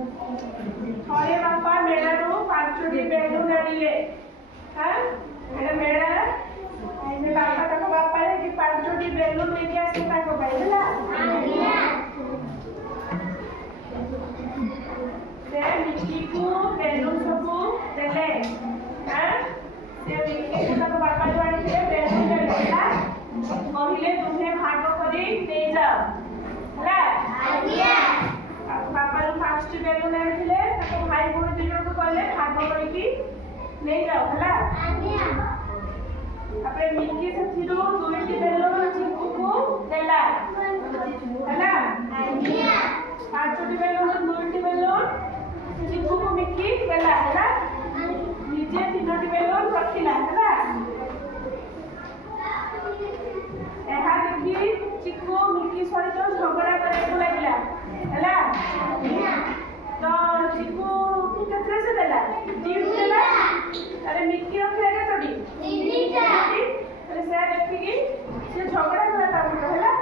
थोड़े बापा मेरा रू पांचोटी बेलून आनिले हां एटा मेरा ए बापा तक बापा रे कि पांचोटी बेलून लेके आसे ताको भाईला आज्ञा से मिकी को बेलून सबु देले हां से मिकी को तक बापा जो आनिले बेलून देला कहिले तुमे भाग करी ले जाओ होला आज्ञा बापा रू फास्ट बेलून आनिले ताको भाई भोनी दिनो को कहले भाग करी ले जाओ होला आज्ञा अपने मिकी से थिरो दुईटी बेलून चिकू को देला होला आज्ञा पांचटी बेलून दुईटी बेलून चिकू को मिकी देला होला निजे तीनटी बेलून रखिला होला एहा देखि चिकू मिकी सहित झगड़ा करे को लागला होला तो चिकू की केतरे से देला तीन देला अरे मिकी रखले केतडी तीनटा अरे से देखि से झगड़ा करता होला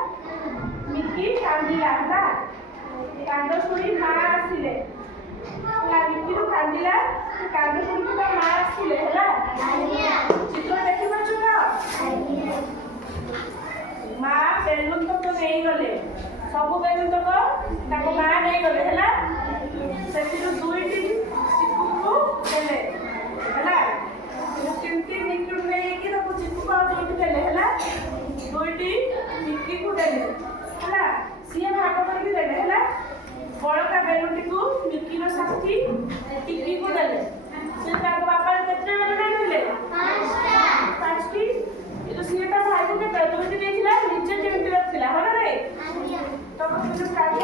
मिकी कांदिला होला कांद सुनी मां आसिले होला मिकी रो कांदिला कांद सुनी तो मां आसिले होला चित्र देखि पाछो ना मां बेलून तो नहीं गले सब बेलून तो ताको मां नहीं गले होला सेतिरो दुईटी चिकू को देले होला चिंती मिकी नहीं कि ताको चिकू को दुईटी देले होला दुईटी मिकी को देले होला सिए भाग करके देले होला बड़का बेलूटी को मिकी रो साथी टिकी को देले से ताको बापा केतरे बेलून देले पांचटी ये तो सिए ता भाई को के दुईटी देथिला नीचे चिमटी रखथिला होला रे तो कुछ काठ